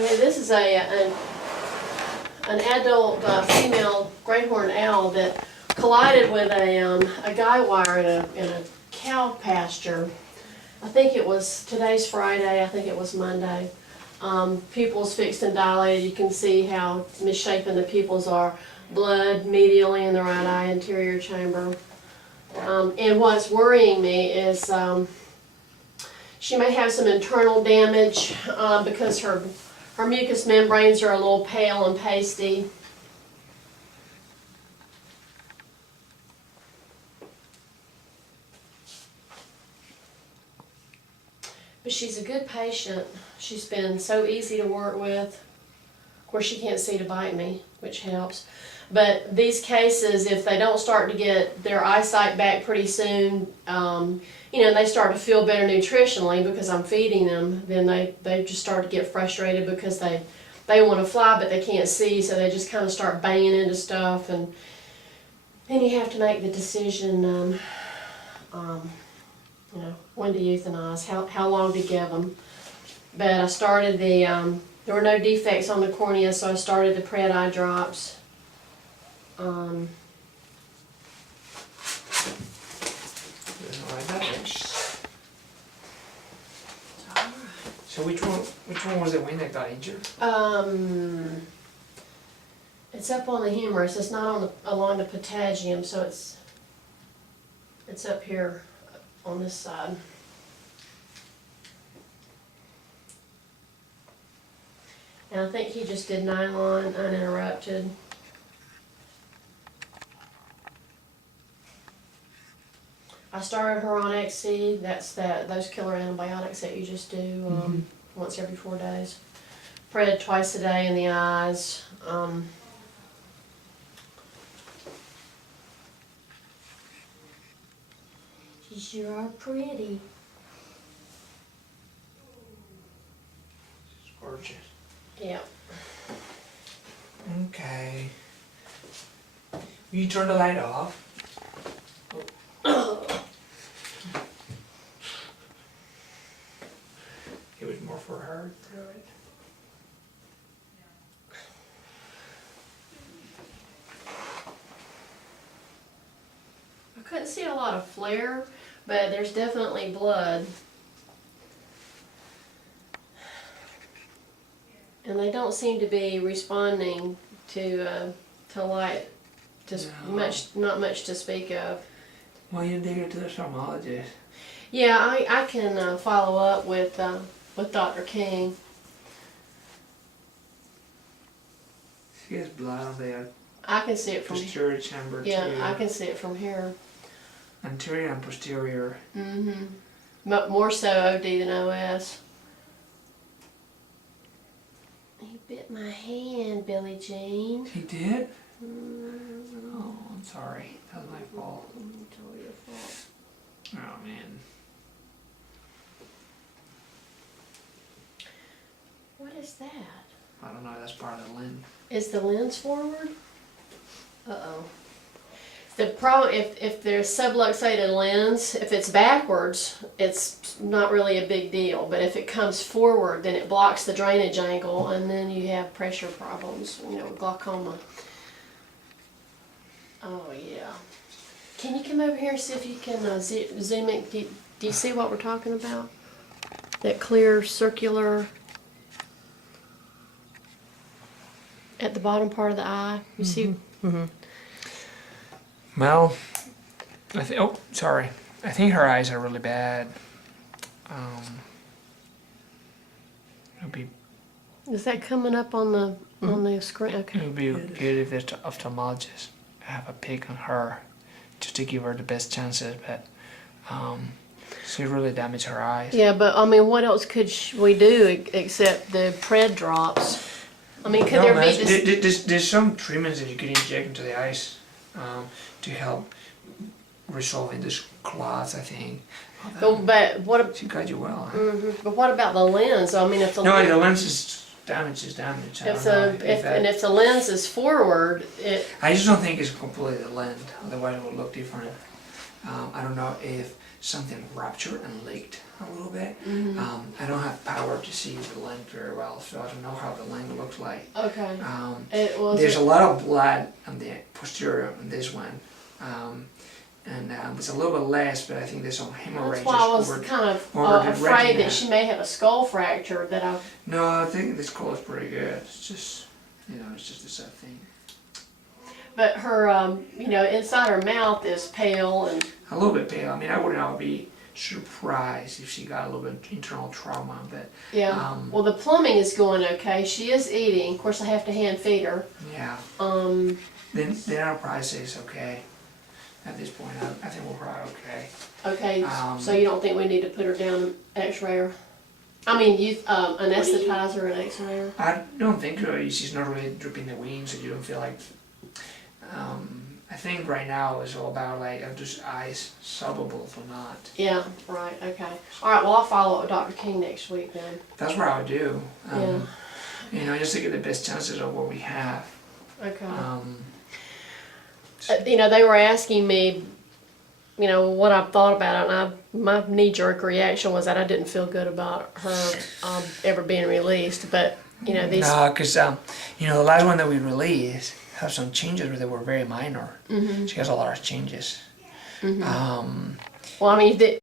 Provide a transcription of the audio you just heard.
Okay, this is an adult female great horned owl that collided with a guy wire in a cow pasture. I think it was, today's Friday, I think it was Monday. Pupils fixed and dilated. You can see how misshapen the pupils are. Blood medially in the right eye anterior chamber. And what's worrying me is she may have some internal damage because her mucous membranes are a little pale and pasty. But she's a good patient. She's been so easy to work with. Of course, she can't see to bite me, which helps. But these cases, if they don't start to get their eyesight back pretty soon, you know, they start to feel better nutritionally because I'm feeding them, then they just start to get frustrated because they want to fly but they can't see, so they just kind of start banging into stuff, and then you have to make the decision, you know, when to euthanize, how long to give them. But I started there were no defects on the cornea, so I started the pred eye drops. So which one was the one that got injured? It's up on the humerus. It's not on along the patagium, so it's up here on this side. And I think he just did nylon uninterrupted. I started her on XC. That's those killer antibiotics that you just do once every 4 days. Pred twice a day in the eyes. You sure are pretty. It's gorgeous. Yeah. Okay. You turn the light off. It was more for her. Right. I couldn't see a lot of flare, but there's definitely blood. And they don't seem to be responding to light, just No. not much to speak of. Well, you take her to the ophthalmologist. Yeah, I can follow up with Dr. King. She has blood on the I can see it from posterior chamber yeah, too. I can see it from here. Anterior and posterior. More so OD than OS. He bit my hand, Billie Jean. He did? Oh, I'm sorry. That was my fault. It's all your fault. Oh, man. What is that? I don't know. That's part of the lens. Is the lens forward? Uh-oh. The problem, if there's subluxated lens, if it's backwards, it's not really a big deal. But if it comes forward, then it blocks the drainage angle, and then you have pressure problems, you know, glaucoma. Oh, yeah. Can you come over here and see if you can zoom in? Do you see what we're talking about? That clear circular at the bottom part of the eye. You see? Well, oh, sorry. I think her eyes are really bad. It'll be Is that coming up on the screen? Okay. It would be good if the ophthalmologist have a pick on her, just to give her the best chances. But she really damaged her eyes. Yeah, but I mean, what else could we do except the pred drops? I mean, could there be just... There's some treatments that you could inject into the eyes to help resolving this clots, I think. But what? She got you well. Huh? But what about the lens? I mean, if the the lens, lens is damaged. if the lens is forward, I just don't think it's completely the lens. Otherwise, it would look different. I don't know if something ruptured and leaked a little bit. Mhm. I don't have power to see the length very well, so I don't know how the length looks like. Okay. Um, It was. there's a lot of blood on the posterior on this one. And it's a little bit less, but I think there's some hemorrhages. That's why I was kind of over the afraid retina. that she may have a skull fracture. That I. No, I think this skull is pretty good. It's just, it's just a sad thing. But her, inside her mouth is pale and. A little bit pale. I mean, I would not be surprised if she got a little bit of internal trauma, but Yeah. Well, the plumbing is going okay. She is eating. Of course, I have to hand feed her. yeah. Then our price is okay. At this point, I think we're probably okay. Okay. So you don't think we need to put her down X-ray her? I mean, anesthetize her and X-ray her. I don't think so. She's not really drooping the wings, so you don't feel like. I think right now it's all about like just eyes subbable or not. Yeah. Right. Okay. All right. Well, I'll follow up with Dr. King next week then. That's what I would do. Yeah. Just to get the best chances of what we have. Okay. So- They were asking me, what I thought about it, and my knee-jerk reaction was that I didn't feel good about her ever being released. But these. No, because the last one that we released have some changes that were very minor. Mm-hmm. She has a lot of changes. Mm-hmm. Well, I mean,